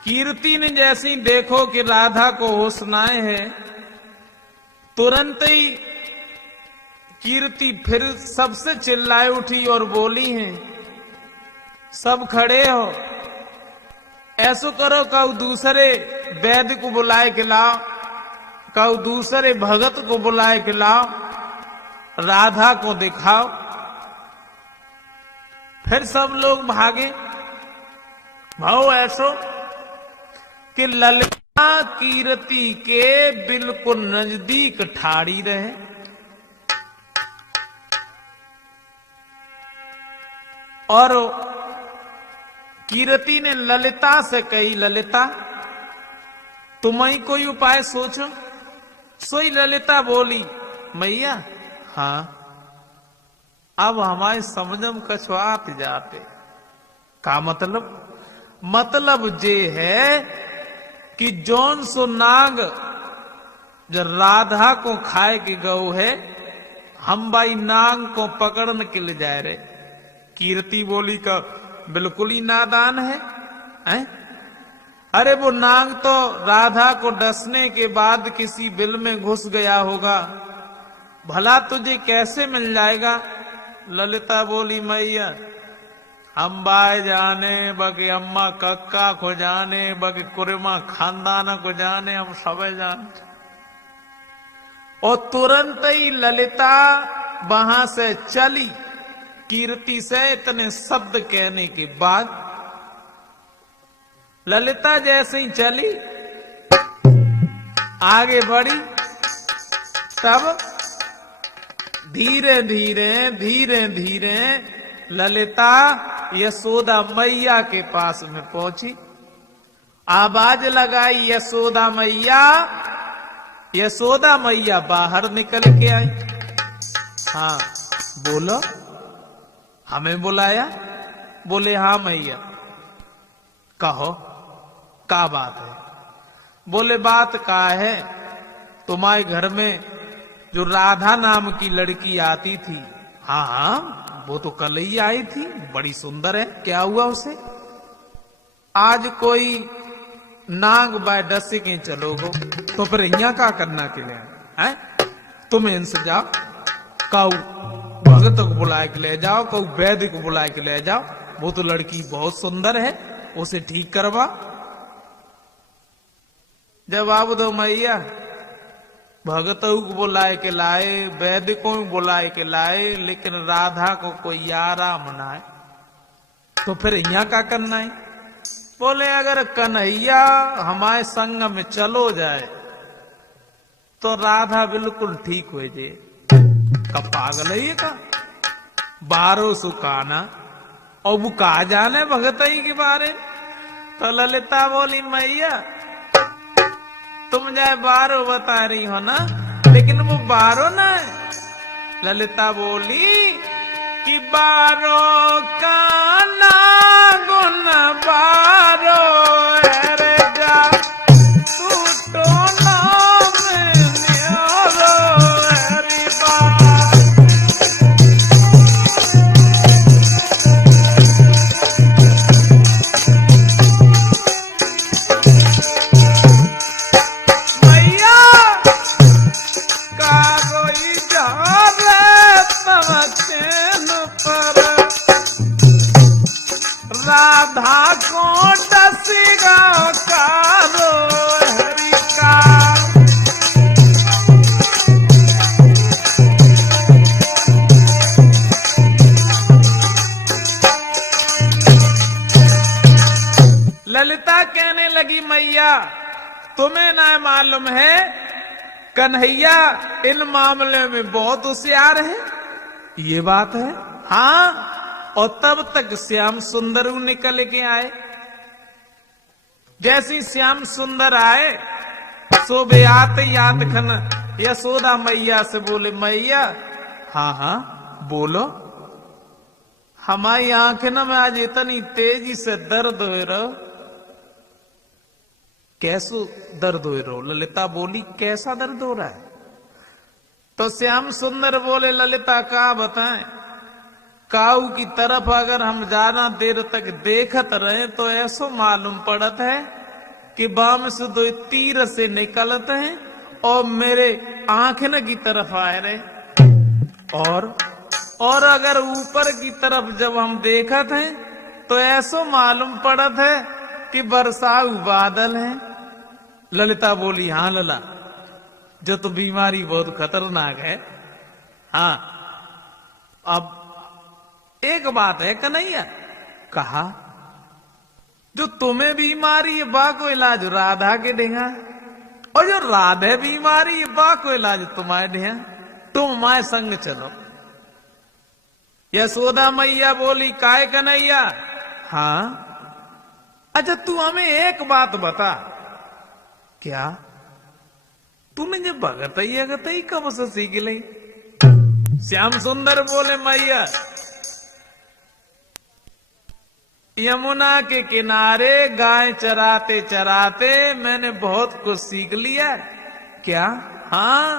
कीर्ति ने जैसी देखो कि राधा को होश नाए है, तुरंत ही कीर्ति फिर सबसे चिल्लाए उठी और बोली है, सब खड़े हो, ऐसो करो कहू दूसरे वैद्य को बुलाए के लाओ, कहू दूसरे भगत को बुलाए के लाओ, राधा को दिखाओ। फिर सब लोग भागे। भाव ऐसो कि ललिता कीर्ति के बिल्कुल नजदीक ठाड़ी रहे। और कीर्ति ने ललिता से कही, ललिता तुम ही कोई उपाय सोचो। सोई ललिता बोली, मैया हाँ अब हमारे समझम कछुआत जाते। का मतलब? मतलब जे है कि जौन सो नाग जो राधा को खाए के गौ है, हम भाई नाग को पकड़ने के लिए जाए रहे। कीर्ति बोली का बिल्कुल ही नादान है? अरे वो नाग तो राधा को डसने के बाद किसी बिल में घुस गया होगा, भला तुझे कैसे मिल जाएगा? ललिता बोली, मैया हम बाय जाने बगे अम्मा कक्का को जाने बगे कुरमा खानदान को जाने, हम सब जाने। और तुरंत ही ललिता वहां से चली। कीर्ति से इतने शब्द कहने के बाद ललिता जैसे ही चली आगे बढ़ी, तब धीरे धीरे धीरे धीरे ललिता यशोदा मैया के पास में पहुंची। आवाज लगाई, यशोदा मैया। यशोदा मैया बाहर निकल के आई। हाँ बोलो, हमें बुलाया? बोले हाँ मैया। कहो का बात है? बोले बात का है, तुम्हारे घर में जो राधा नाम की लड़की आती थी, हाँ हाँ वो तो कल ही आई थी, बड़ी सुंदर है, क्या हुआ उसे? आज कोई नाग बाय डसे के चलोगो, तो फिर यहाँ का करना के लिए है? तुम इनसे जाओ, कहू भगत को बुलाए के ले जाओ, कहू वैद्य को बुलाए के ले जाओ, वो तो लड़की बहुत सुंदर है, उसे ठीक करवा। जवाब दो मैया, भगत को बुलाए के लाए, वैद्य को बुलाए के लाए, लेकिन राधा को कोई आराम ना है, तो फिर यहाँ का करना है? बोले अगर कन्हैया हमारे संग में चलो जाए तो राधा बिल्कुल ठीक हो जाए। कब पागल है ये का? बारो सुकाना और वो कहा जाने भगत ही के बारे। तो ललिता बोली मैया तुम जाए 12 बता रही हो ना, लेकिन वो 12 ना है। ललिता बोली कि 12 का ना गुण 12 अरे जा टूटो ना में न्यारो हरी बात। मैया का रोई जा रे तब चैन पर राधा को डसीगा कारो हरि का। ललिता कहने लगी मैया तुम्हें ना मालूम है कन्हैया इन मामले में बहुत होशियार है, ये बात है। हाँ, और तब तक श्याम सुंदर निकल के आए। जैसी श्याम सुंदर आए सोबे आते याद खन यशोदा मैया से बोले मैया हाँ हाँ बोलो, हमारी आंखें ना में आज इतनी तेजी से दर्द हो रहा। कैसो दर्द हो रहा? ललिता बोली कैसा दर्द हो रहा है? तो श्याम सुंदर बोले ललिता का बताएं, काऊ की तरफ अगर हम ज्यादा देर तक देखत रहे तो ऐसो मालूम पड़त है कि बाम से 2 तीर से निकलते हैं और मेरे आंखन की तरफ आए रहे। और अगर ऊपर की तरफ जब हम देखत हैं तो ऐसो मालूम पड़त है कि बरसाऊ बादल है। ललिता बोली हाँ लला, जो तो बीमारी बहुत खतरनाक है। हाँ, अब एक बात है कन्हैया, कहा जो तुम्हें बीमारी है बा को इलाज राधा के देगा, और जो राधे बीमारी है बा को इलाज तुम्हारे देगा। तुम हमारे संग चलो। यशोदा मैया बोली काय कन्हैया? हाँ, अच्छा तू हमें एक बात बता, क्या तूने जो भगतई अगतई कब से सीख ली? श्याम सुंदर बोले मैया यमुना के किनारे गाय चराते चराते मैंने बहुत कुछ सीख लिया। क्या? हाँ,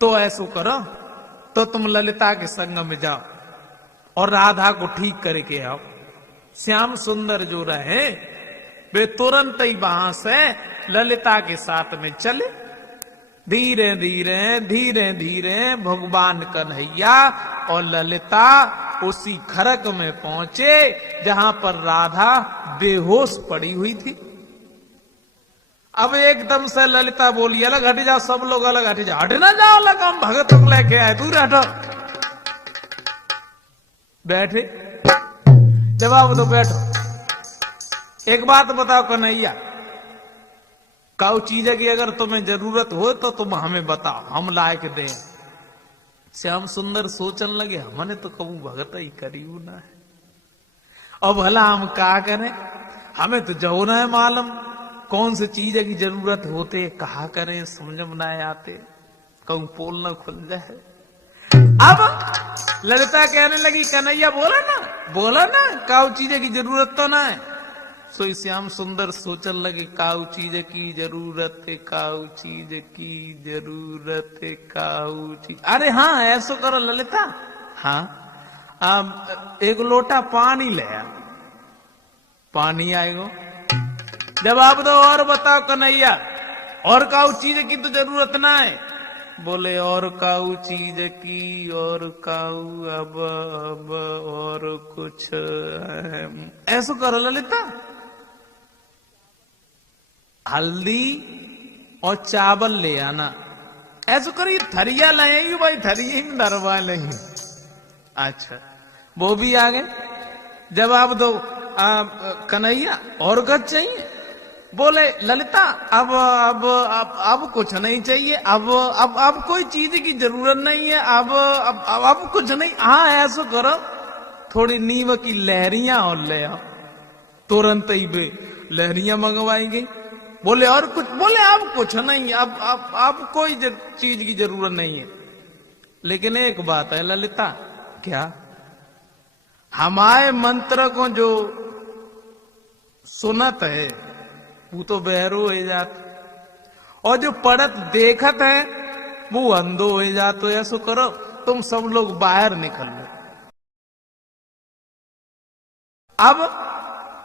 तो ऐसा करो तो तुम ललिता के संग में जाओ और राधा को ठीक करके आओ। श्याम सुंदर जो रहे वे तुरंत ही वहां से ललिता के साथ में चले। धीरे धीरे धीरे धीरे भगवान कन्हैया और ललिता उसी खरक में पहुंचे जहां पर राधा बेहोश पड़ी हुई थी। अब एकदम से ललिता बोली अलग हट जाओ, सब लोग अलग हट जाओ। हट ना जाओ, अलग हम भगत को लेके आए, दूर हटो। बैठे, जवाब दो, बैठो। एक बात बताओ कन्हैया, काउ चीज की अगर तुम्हें जरूरत हो तो तुम हमें बताओ, हम लाए के दें। श्याम सुंदर सोचन लगे हमने तो कबू भगत ही करी ना है, और भला हम क्या करें, हमें तो जो ना है मालूम कौन सी चीज की जरूरत होते, कहा करें समझ में ना आते, कहूं पोल ना खुल जाए। अब ललिता कहने लगी कन्हैया बोला ना काउ चीज की जरूरत तो ना है। सो श्याम सुंदर सोचन लगे काउ चीज की जरूरत है, काउ चीज की जरूरत है, काउ चीज। अरे हाँ, ऐसा करो ललिता, हाँ अब एक लोटा पानी ले आ। पानी आएगो, जवाब दो और बताओ कन्हैया, और काउ चीज की तो जरूरत ना है। बोले और काउ चीज की, और काउ अब और कुछ ऐसा करो ललिता, हल्दी और चावल ले आना। ऐसा करिए थरिया लाएंगे भाई, थरिया ही दरवा लेंगे। अच्छा, वो भी आ गए। जवाब दो कन्हैया, और कुछ चाहिए? बोले ललिता अब कुछ नहीं चाहिए, अब कोई चीज की जरूरत नहीं है, अब कुछ नहीं। हाँ ऐसा करो, थोड़ी नीम की लहरियां और ले आओ। तुरंत ही वे लहरियां मंगवाई गई। बोले और कुछ? बोले अब कुछ नहीं, अब कोई चीज की जरूरत नहीं है। लेकिन एक बात है ललिता, क्या? हमारे मंत्र को जो सुनत है वो तो बहरो हो जात, और जो पढ़त देखत है वो अंधो हो जात। तो ऐसो करो, तुम सब लोग बाहर निकल लो। अब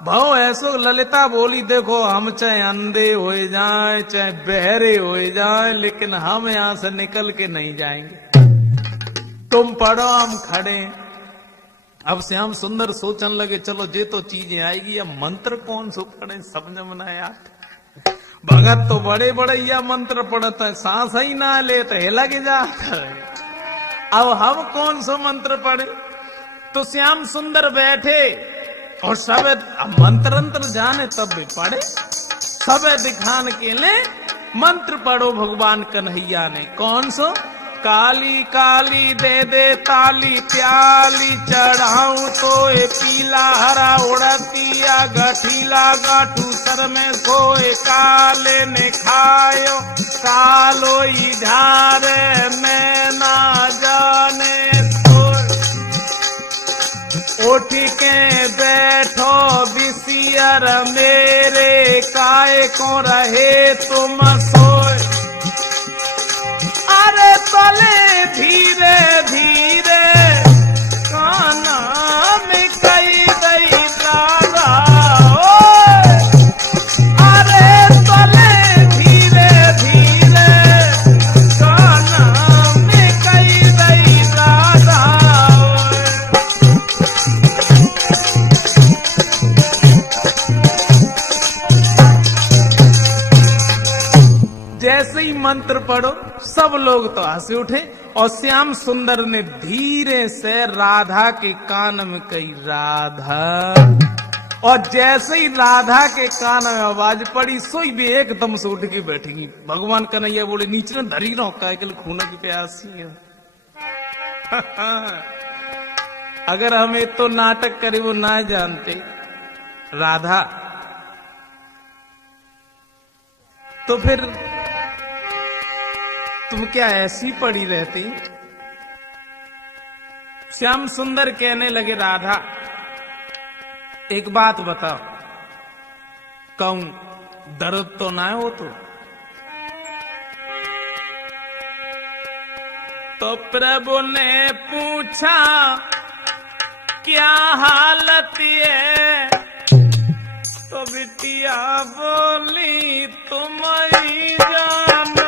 भाव ऐसो ललिता बोली, देखो हम चाहे अंधे हो जाएं चाहे बहरे हो जाएं, लेकिन हम यहां से निकल के नहीं जाएंगे। तुम पढ़ो, हम खड़े। अब श्याम सुंदर सोचने लगे, चलो ये तो चीजें आएगी, अब मंत्र कौन सो पढ़े समझ में ना यार। भगत तो बड़े बड़े या मंत्र पढ़ता है, सांस ही ना ले तो हिला के जाता है। अब हम कौन सो मंत्र पढ़े? तो श्याम सुंदर बैठे और सब मंत्र जाने तब भी पढ़े। सब दिखाने के लिए मंत्र पढ़ो भगवान कन्हैया ने। कौन सो? काली काली दे दे ताली प्याली, चढ़ाऊं तो ए पीला हरा उड़तिया, गठीला गाठू सर में सोए, काले ने खायो कालो इधारे, मैं ना जाने उठ के बैठो बिसियर मेरे, काय को रहे तुम सोए। अरे तले धीरे धीरे काना में कई गई दादा, अरे तले धीरे धीरे काना में कई गई दादा। जैसे ही मंत्र पढ़ो सब लोग तो हंसे उठे, और श्याम सुंदर ने धीरे से राधा के कान में कही, राधा। और जैसे ही राधा के कान में आवाज पड़ी, सोई भी एकदम से उठ के बैठेगी। भगवान कन्हैया बोले, नीचे न धरी रहो, काय के खून की प्यासी है। अगर हमें तो नाटक करे वो ना जानते राधा, तो फिर तुम क्या ऐसी पड़ी रहती? श्याम सुंदर कहने लगे, राधा एक बात बताओ, कहूं दर्द तो ना हो? तो प्रभु ने पूछा क्या हालत है? तो बिटिया बोली तुम ही जानो।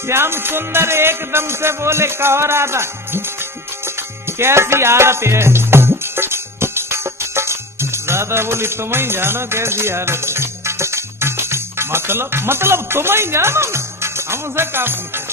श्याम सुंदर एकदम से बोले, कहो राधा कैसी हालत है? राधा बोली, तुम ही जानो कैसी हालत है। मतलब तुम ही जानो ना, हमसे क्या पूछे।